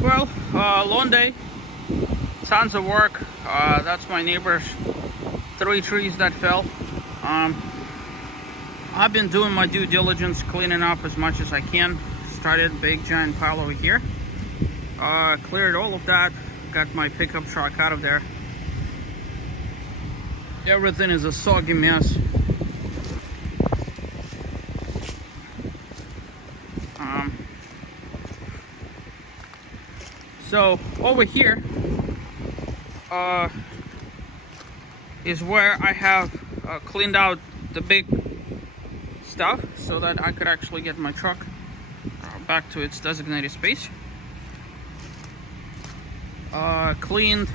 Well, long day, tons of work. That's my neighbor's 3 trees that fell. I've been doing my due diligence, cleaning up as much as I can. Started big giant pile over here. Cleared all of that. Got my pickup truck out of there. Everything is a soggy mess. So over here is where I have cleaned out the big stuff so that I could actually get my truck back to its designated space. Cleaned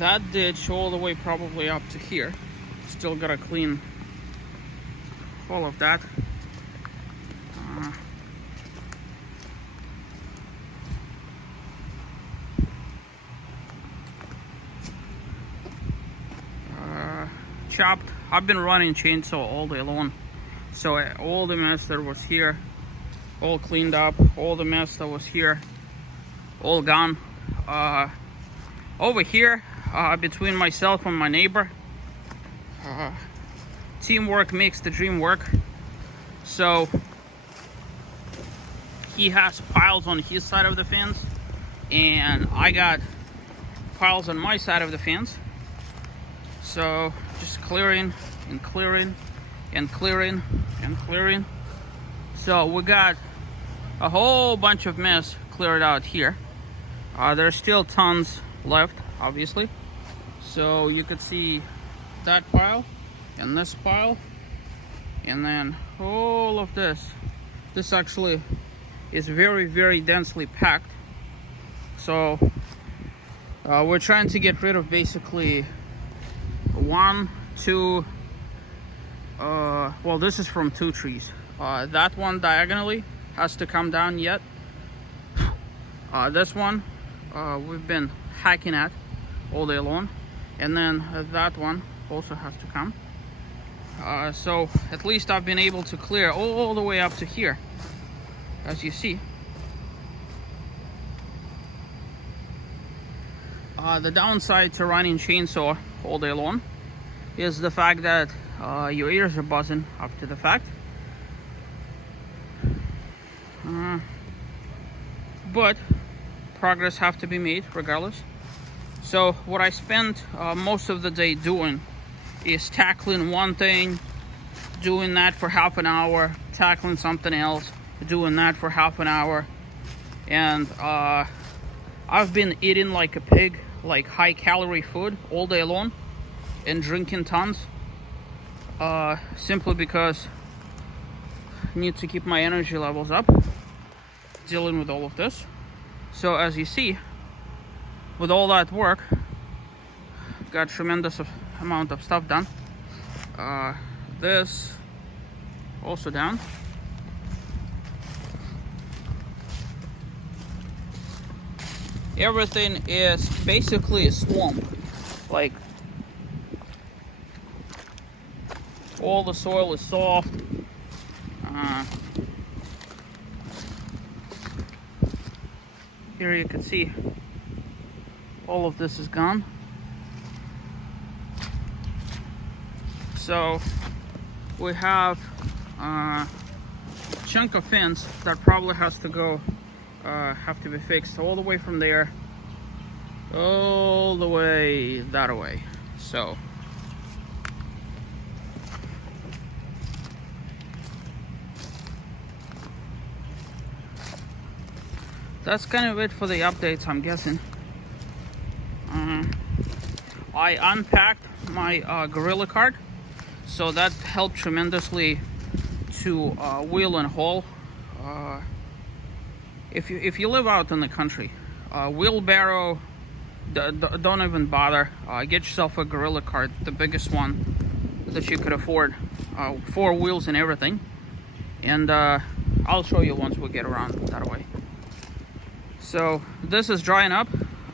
that ditch all the way probably up to here. Still gotta clean all of that. Chopped. I've been running chainsaw all day long, so all the mess that was here, all cleaned up. All the mess that was here, all gone. Over here, between myself and my neighbor, teamwork makes the dream work. So he has piles on his side of the fence, and I got piles on my side of the fence. So just clearing and clearing and clearing and clearing. So we got a whole bunch of mess cleared out here. There's still tons left, obviously. So you could see that pile and this pile, and then all of this. This actually is very, very densely packed. So we're trying to get rid of basically one, two, well, this is from 2 trees. That one diagonally has to come down yet. This one we've been hacking at all day long, and then that one also has to come. So at least I've been able to clear all the way up to here, as you see. The downside to running chainsaw all day long is the fact that your ears are buzzing after the fact. But progress have to be made regardless. So what I spent most of the day doing is tackling one thing, doing that for half an hour, tackling something else, doing that for half an hour. And I've been eating like a pig, like high calorie food all day long, and drinking tons, simply because I need to keep my energy levels up dealing with all of this. So as you see, with all that work, got tremendous amount of stuff done. This also down. Everything is basically a swamp. Like, all the soil is soft. Here you can see all of this is gone. So we have a chunk of fence that probably has to go, have to be fixed all the way from there, all the way that way. So that's kind of it for the updates, I'm guessing. I unpacked my Gorilla cart, so that helped tremendously to wheel and haul. If you live out in the country, wheelbarrow, don't even bother. Get yourself a Gorilla cart, the biggest one that you could afford, 4 wheels and everything. And I'll show you once we get around that way. So this is drying up.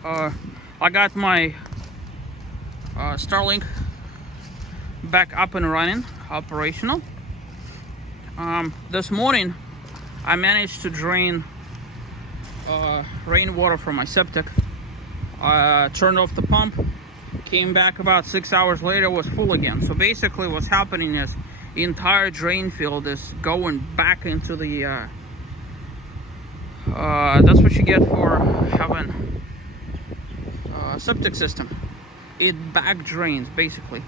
I got my Starlink back up and running, operational. This morning I managed to drain rainwater from my septic. Turned off the pump, came back about 6 hours later, was full again. So basically what's happening is the entire drain field is going back into the that's what you get for having a septic system. It back drains basically.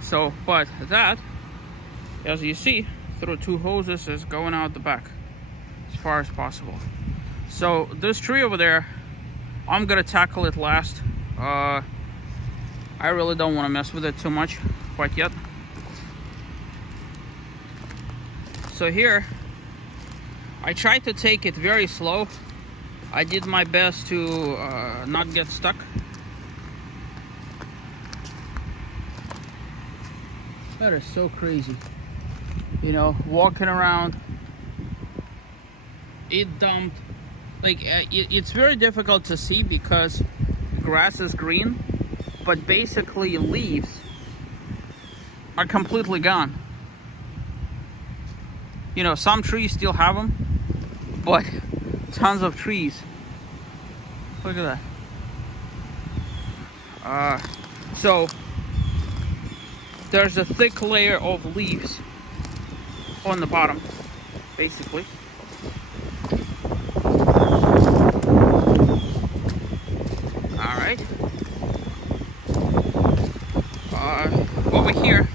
So, but that, as you see, through two hoses is going out the back as far as possible. So this tree over there, I'm gonna tackle it last. I really don't want to mess with it too much quite yet. So here, I tried to take it very slow. I did my best to not get stuck. That is so crazy. You know, walking around, it dumped. Like, it's very difficult to see because grass is green, but basically leaves are completely gone. You know, some trees still have them, but tons of trees. Look at that. So there's a thick layer of leaves on the bottom, basically. All right. Over here,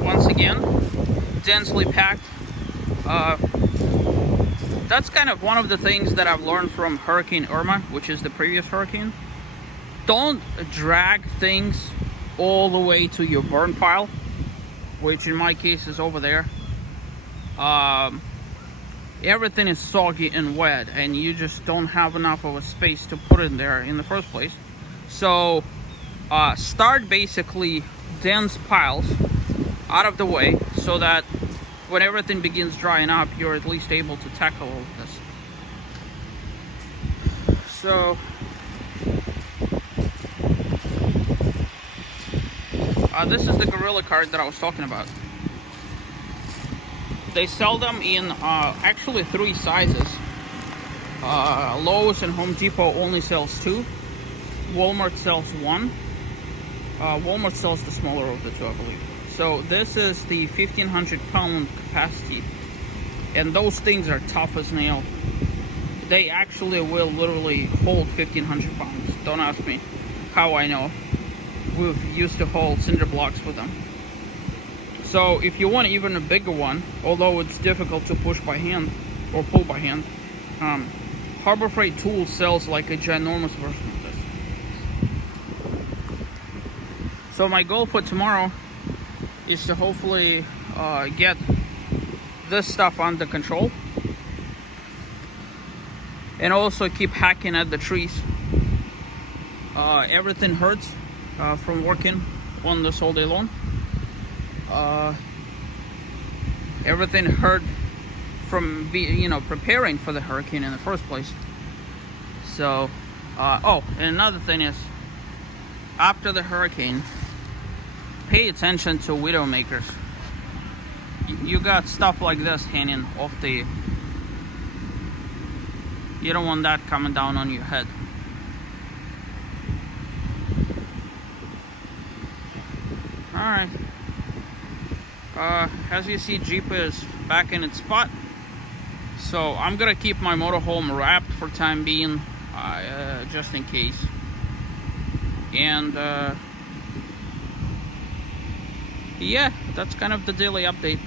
once again, densely packed. That's kind of one of the things that I've learned from Hurricane Irma, which is the previous hurricane. Don't drag things all the way to your burn pile, which in my case is over there. Everything is soggy and wet, and you just don't have enough of a space to put it there in the first place. So start basically dense piles out of the way so that when everything begins drying up, you're at least able to tackle all of this. So this is the Gorilla cart that I was talking about. They sell them in actually 3 sizes. Lowe's and Home Depot only sells 2. Walmart sells 1. Walmart sells the smaller of the 2, I believe. So this is the 1,500 pound capacity, and those things are tough as nail. They actually will literally hold 1,500 pounds. Don't ask me how I know. We've used to haul cinder blocks with them. So if you want even a bigger one, although it's difficult to push by hand or pull by hand, Harbor Freight Tools sells like a ginormous version of this. So my goal for tomorrow is to hopefully get this stuff under control and also keep hacking at the trees. Everything hurts from working on this all day long. Everything hurt from preparing for the hurricane in the first place. So oh, and another thing is, after the hurricane, pay attention to widow makers. You got stuff like this hanging off the... You don't want that coming down on your head. Alright. As you see, Jeep is back in its spot. So I'm gonna keep my motorhome wrapped for time being, just in case. And yeah, that's kind of the daily update.